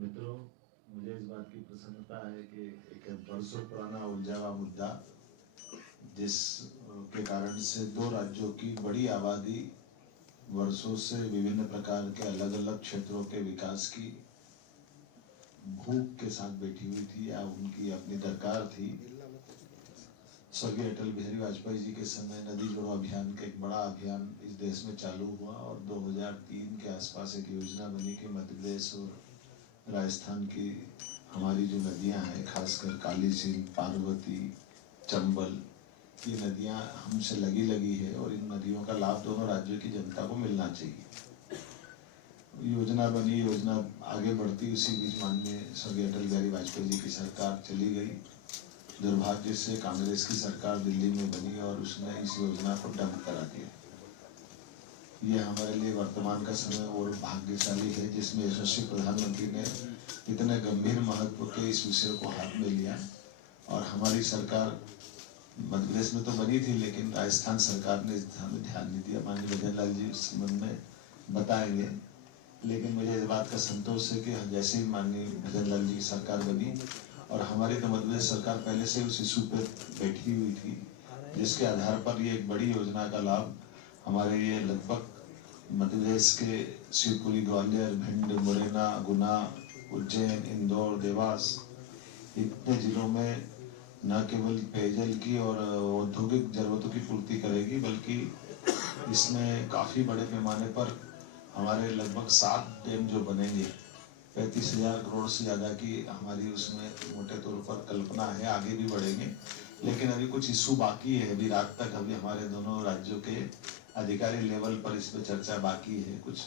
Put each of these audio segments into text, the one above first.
मित्रों, मुझे इस बात की प्रसन्नता है कि एक वर्षों पुराना उलझा हुआ मुद्दा जिस के कारण से दो राज्यों की बड़ी आबादी वर्षों से विभिन्न प्रकार के अलग अलग क्षेत्रों के विकास की भूख के साथ बैठी हुई थी या उनकी अपनी दरकार थी। स्वर्गीय अटल बिहारी वाजपेयी जी के समय नदी जोड़ो अभियान का एक बड़ा अभियान इस देश में चालू हुआ और 2003 के आसपास एक योजना बनी कि मध्य प्रदेश और राजस्थान की हमारी जो नदियां हैं, खासकर काली सिंध, पार्वती, चंबल, ये नदियां हमसे लगी है और इन नदियों का लाभ दोनों राज्यों की जनता को मिलना चाहिए। योजना बनी, योजना आगे बढ़ती, उसी बीच माननीय स्वर्गीय अटल बिहारी वाजपेयी जी की सरकार चली गई। दुर्भाग्य से कांग्रेस की सरकार दिल्ली में बनी और उसने इस योजना को डंप करा दिया। ये हमारे लिए वर्तमान का समय और भाग्यशाली है जिसमें यशस्वी प्रधानमंत्री ने इतने गंभीर महत्व के इस विषय को हाथ में लिया और हमारी सरकार मध्य प्रदेश में तो बनी थी लेकिन राजस्थान सरकार ने इस में ध्यान नहीं दिया। माननीय भजन लाल जी उस संबंध में बताएंगे, लेकिन मुझे इस बात का संतोष है कि जैसे ही माननीय भजन लाल जी की सरकार बनी और हमारी तो मध्य प्रदेश सरकार पहले से उस इशू पे बैठी हुई थी, जिसके आधार पर ये एक बड़ी योजना का लाभ हमारे ये लगभग मध्य प्रदेश के शिवपुरी, ग्वालियर, भिंड, मुरैना, गुना, उज्जैन, इंदौर, देवास इतने जिलों में न केवल पेयजल की और औद्योगिक जरूरतों की पूर्ति करेगी बल्कि इसमें काफी बड़े पैमाने पर हमारे लगभग 7 डैम जो बनेंगे, 35,000 करोड़ से ज्यादा की हमारी उसमें मोटे तौर पर कल्पना है। आगे भी बढ़ेंगे लेकिन अभी कुछ इशू बाकी है। अभी रात तक अभी हमारे दोनों राज्यों के अधिकारी लेवल पर इस पर चर्चा बाकी है। कुछ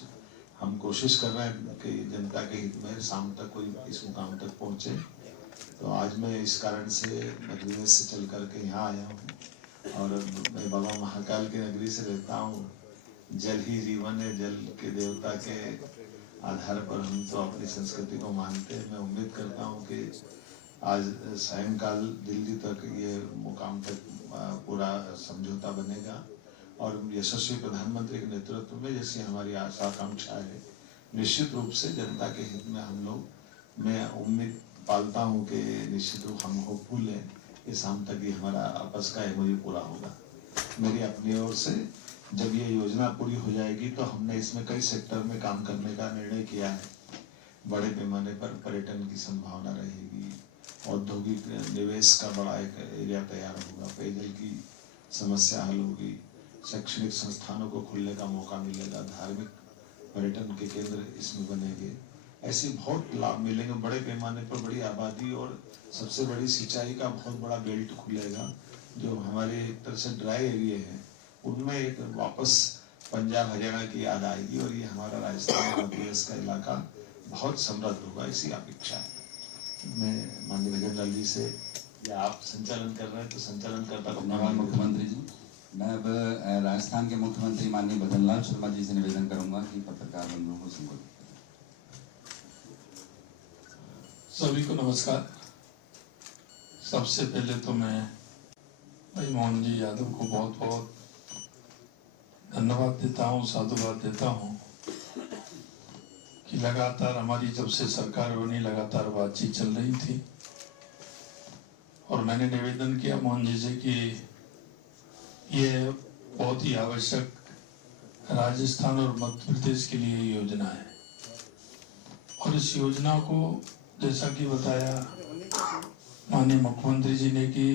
हम कोशिश कर रहे हैं कि जनता के हित में शाम तक कोई इस मुकाम तक पहुंचे। तो आज मैं इस कारण से मध्य प्रदेश से चल करके यहाँ आया हूँ और मैं बाबा महाकाल की नगरी से रहता हूँ। जल ही जीवन है, जल के देवता के आधार पर हम तो अपनी संस्कृति को मानते हैं। मैं उम्मीद करता हूँ कि आज सायंकाल दिल्ली तक ये मुकाम तक पूरा समझौता बनेगा और यशस्वी प्रधानमंत्री के नेतृत्व में जैसी हमारी आशा आकांक्षा है, निश्चित रूप से जनता के हित में हम लोग, मैं उम्मीद पालता हूँ कि निश्चित रूप हम होपफुल हैं कि शाम तक ये हमारा आपस का एमओयू पूरा होगा। मेरी अपनी ओर से जब ये योजना पूरी हो जाएगी तो हमने इसमें कई सेक्टर में काम करने का निर्णय किया है। बड़े पैमाने पर पर्यटन की संभावना रहेगी, औद्योगिक निवेश का बड़ा एक एरिया तैयार होगा, पेयजल की समस्या हल होगी, शैक्षणिक संस्थानों को खुलने का मौका मिलेगा, धार्मिक पर्यटन के केंद्र इसमें बनेंगे, ऐसे बहुत लाभ मिलेंगे बड़े पैमाने पर। बड़ी आबादी और सबसे बड़ी सिंचाई का बहुत बड़ा बेल्ट खुलेगा। जो हमारे एक तरह से ड्राई एरिया है उनमें एक वापस पंजाब हरियाणा की याद आएगी और ये हमारा राजस्थान मध्य प्रदेश का इलाका बहुत समृद्ध होगा, इसी अपेक्षा है। मैं माननीय भजन लाल जी से, या आप संचालन कर रहे हैं तो संचालन करता धन्यवाद मुख्यमंत्री जी। मैं अब राजस्थान के मुख्यमंत्री माननीय भजन लाल शर्मा जी से निवेदन करूंगा कि पत्रकार बंधुओं को संबोधित करें। सभी को नमस्कार। सबसे पहले तो मैं भाई मोहन जी यादव को बहुत बहुत धन्यवाद देता हूँ, साधुवाद देता हूँ कि लगातार हमारी जब से सरकार बनी लगातार बातचीत चल रही थी और मैंने निवेदन किया मोहन जी से कि ये बहुत ही आवश्यक राजस्थान और मध्य प्रदेश के लिए योजना है और इस योजना को जैसा कि बताया माननीय मुख्यमंत्री जी ने कि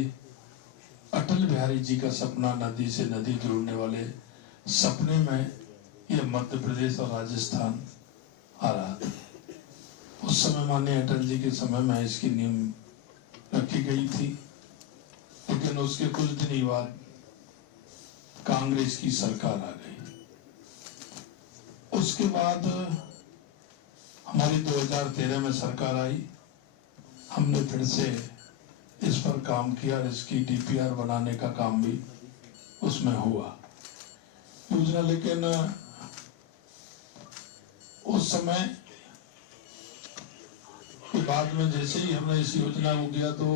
अटल बिहारी जी का सपना नदी से नदी जोड़ने वाले सपने में यह मध्य प्रदेश और राजस्थान आ रहा था। उस समय माननीय अटल जी के समय में इसकी नींव रखी गई थी, लेकिन उसके कुछ दिन ही बाद कांग्रेस की सरकार आ गई। उसके बाद हमारी 2013 में सरकार आई, हमने फिर से इस पर काम किया, इसकी डीपीआर बनाने का काम भी उसमें हुआ योजना। लेकिन उस समय के बाद में जैसे ही हमने इस योजना को किया तो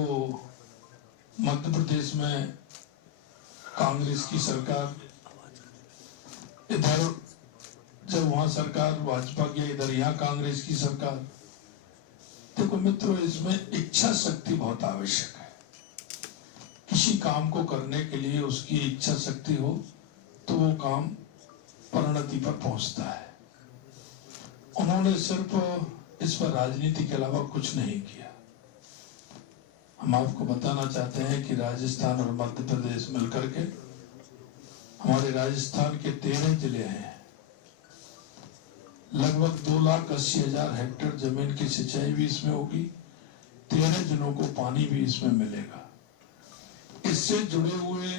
मध्य प्रदेश में कांग्रेस की सरकार, इधर जब वहां सरकार भाजपा की, इधर यहाँ कांग्रेस की सरकार, देखो मित्रों, इसमें इच्छा शक्ति बहुत आवश्यक है। किसी काम को करने के लिए उसकी इच्छा शक्ति हो तो वो काम परिणति पर पहुंचता है। उन्होंने सिर्फ इस पर राजनीति के अलावा कुछ नहीं किया। हम आपको बताना चाहते हैं कि राजस्थान और मध्य प्रदेश मिलकर के हमारे राजस्थान के 13 जिले हैं। लगभग 2,80,000 हेक्टेयर जमीन की सिंचाई भी इसमें होगी। 13 जिलों को पानी भी इसमें मिलेगा। इससे जुड़े हुए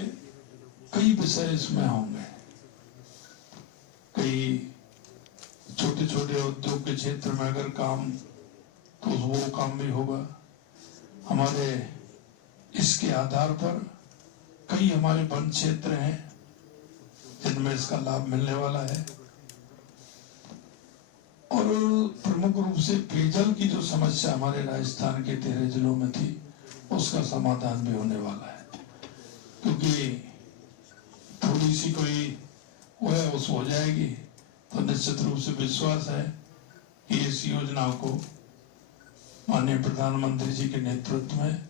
कई विषय इसमें होंगे। कई छोटे छोटे उद्योग के क्षेत्र में अगर काम, तो वो काम भी होगा। हमारे इसके आधार पर कई हमारे वन क्षेत्र हैं जिनमें इसका लाभ मिलने वाला है। और प्रमुख रूप से पेयजल की जो समस्या हमारे राजस्थान के 13 जिलों में थी, उसका समाधान भी होने वाला है। क्योंकि थोड़ी सी कोई वो है उस हो जाएगी, तो निश्चित रूप से विश्वास है कि इस योजना को माननीय प्रधानमंत्री जी के नेतृत्व में,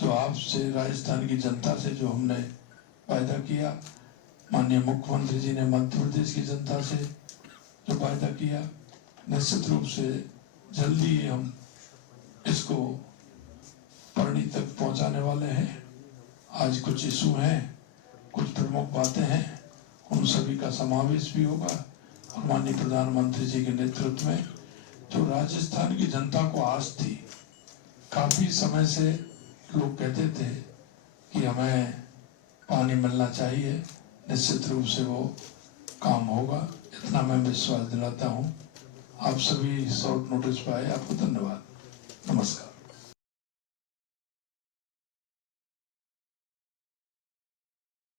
जो आपसे, राजस्थान की जनता से जो हमने वायदा किया, माननीय मुख्यमंत्री जी ने मध्य प्रदेश की जनता से जो वायदा किया, निश्चित रूप से जल्दी ही हम इसको परिणति तक पहुंचाने वाले हैं। आज कुछ इशू हैं, कुछ प्रमुख बातें हैं, उन सभी का समावेश भी होगा। और माननीय प्रधानमंत्री जी के नेतृत्व में जो राजस्थान की जनता को आस थी, काफी समय से लोग कहते थे कि हमें पानी मिलना चाहिए, निश्चित रूप से वो काम होगा, इतना मैं विश्वास दिलाता हूँ। आप सभी शॉर्ट नोटिस पर आए, आपको धन्यवाद।